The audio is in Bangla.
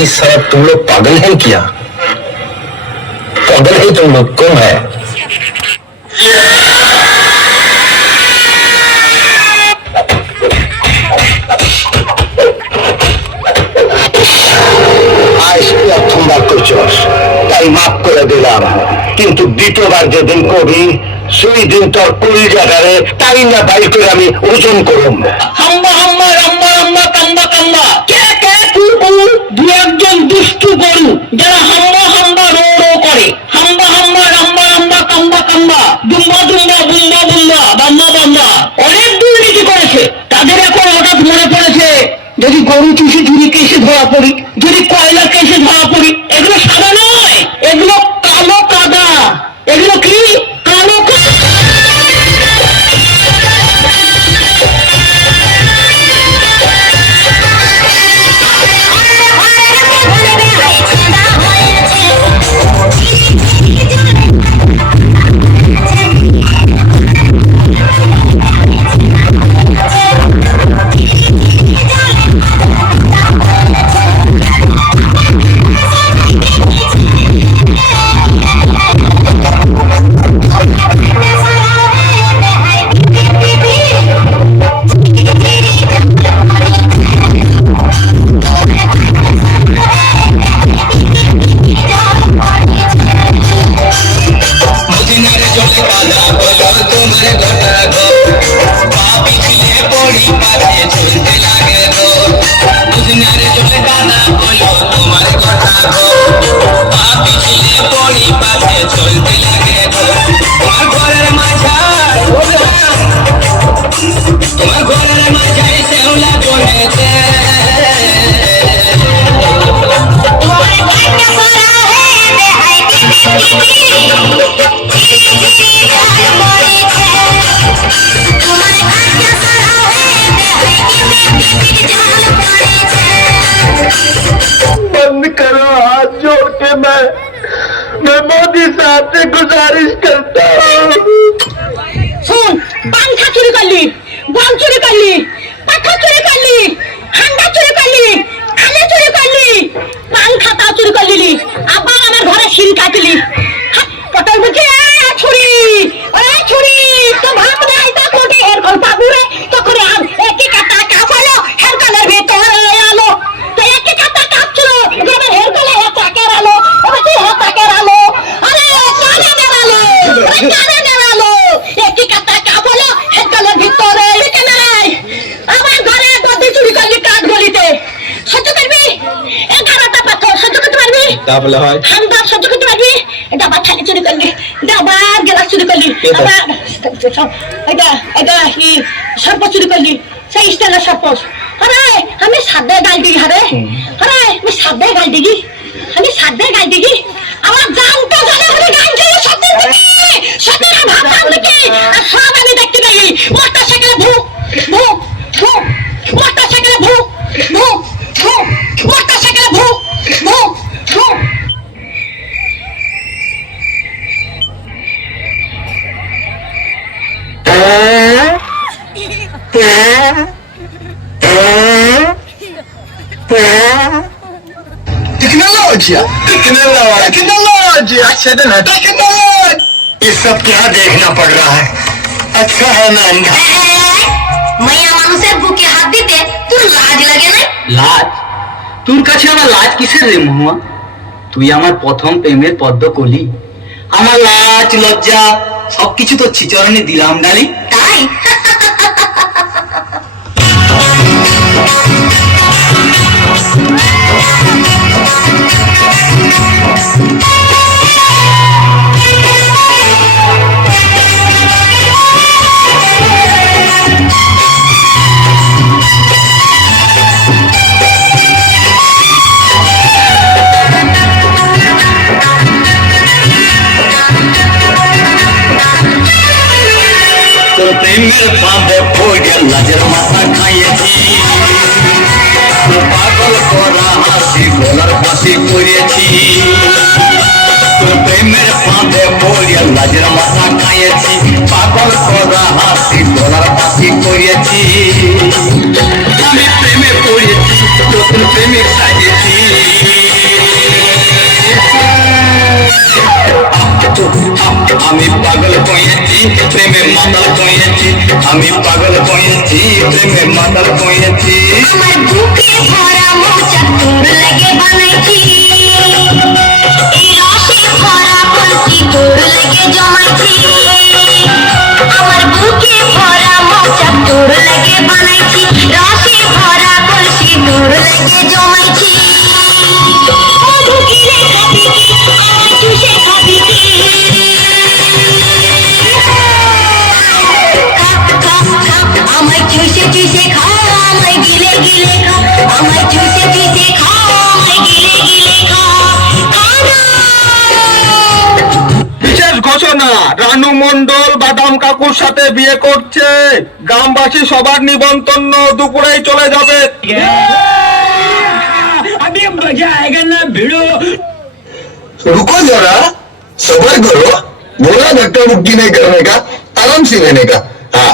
भाई साहब तुम लोग पागल हैं क्या? पागल है तुम लोग, कौन है? প্রথমবার করছস তাই মাফ করে দিলাম, কিন্তু দ্বিতীয়বার যেদিন করবি সেই দিন তোর কুড়ি জায়গায় তাই না বাইর করে আমি ওজন করুম। হাম্বা হাম্বা রাম্বা রাম্বা কাম্বা কাম্বা কে কে কু কু, দু একজন দুষ্টু গরু যারা হাম্বা হাম্বা রো রো করে। হাম্বা হাম্বা রাম্বা রাম্বা কাম্বা কাম্বা, দুম্বা দুম্বা বুম্বা বুম্বা বাম্বা বাম্বা, অনেক দুর্নীতি করেছে। তাদের এখন হঠাৎ মনে পড়েছে যদি গরু চুষে চুরি কেসে ধরা পড়ি, যদি কয়লা কেসে ধরা পড়ি। এগুলো সাদা নয়, এগুলো কালো কাদা। এগুলো কি কালো কাদা। बंद करो हाथ जोड़ के मैं मोदी साहब से गुजारिश करता हूँ। শোন, পাংখা চুরি করলি, বল চুরি করলি, পাখা চুরি করলি, হান্ডা চুরি করলি, আলু চুরি করলি, পাংখাটা চুরি করলি, আবার আমার ঘরে সিল কাটলি। পটল বুঝে ছুরি, ওরে ছুরি তো ভাব নাই তা কোটে এর কল পাবুরে তো করে আর একই কাটা কাফালো হের কলের ভিতরে আলো। তো একই কাটা কাপছিল গ্রামে হের কলে হে চাকের আলো, ওরে হে চাকের আলো, আরে কানে নেরালো, ওরে কানে নেরালো। একই কাটা কাফালো হের কলের ভিতরে কেন রে? আমার ঘরে গদি চুরি করলি কাঠ গলিতে। সহ্য করবি? 11টা পাথর সহ্য করতে পারবি? क्या बोला भाई? ঠান্ডা সহ্য করতে পারবি? ডাবা থালি চুরি করলি, ডাবা গ্লাস চুরি করলি, আবার এটা এটা কি সর্প চুরি করলি, সেই স্টাইলের সর্প। আরে আমি সাদে গাল দিই, হারে আরে আমি সাদে গাল দিই, আমি সাদে গাল দিই। আমার জান তো জানে হলে গাল দিই সত্যি দিই, সত্যি না ভাবতাম নাকি? আর সব আমি দেখতে পাই। মোটরসাইকেলে ভূত ভূত ভূত, মোটরসাইকেলে ভূত ভূত ভূত, মোটরসাইকেলে ভূত ভূত ভূত। टेक्नोलॉजी टेक्नोलॉजी अच्छा दिन है टेक्नोलॉजी। ये सब क्या देखना पड़ रहा है? अच्छा है मैं अंधा। মাইয়া মানুষের বুকে হাত দিতে তোর লাজ লাগে না? লাজ? তোর কাছে আমার লাজ কিসের রে মহুয়া? তুই আমার প্রথম প্রেমের পদ্ম কলি। আমার লাজ লজ্জা সবকিছু তোর চিচরণে দিলাম ডালি। তাই তোর প্রেমের ফাঁদে পড়ে লাজের মাথা খাইয়েছি, তোর পাগল করা হাসি গলার ফাঁসি করেছি। তোর প্রেমের ফাঁদে পড়িয়া লাজের মাথা খাইয়েছি, পাগল করা হাসি গলার পাখি করিয়েছি। আমি প্রেমে পড়েছি, নতুন প্রেমিক সাজেছি। আমি পাগল কইয়েছি, প্রেমে মাতাল কইয়েছি। আমি পাগল কইয়েছি, প্রেমে মাতাল কইয়েছি। আমার বুকে ভরা মোচা তোর লাগে বানাইছি, এই রসে ভরা কলসি তোর লাগে জমাইছি। আমার বুকে ভরা মোচা তোর লাগে বানাইছি, রসে ভরা কলসি তোর লাগে জমাইছি। মধু গিলে খাবি কি, আমার চুষে খাবি কি? আমায় চুষে চুষে খা, আমায় গিলে গিলে খা, আমায় চুষে চুষে খা, আমায় গিলে গিলে খা। বিশেষ ঘোষণা, রানু মণ্ডল বাদাম কাকুর সাথে বিয়ে করছে। গ্রামবাসী সবার নিমন্ত্রণ, দুপুরেই চলে যাবে। अभी मजा आएगा ना भिड़ो। रुको जरा, सबर करो। बोला धक्का मुक्की नहीं करने का, आराम से रहने का। हाँ।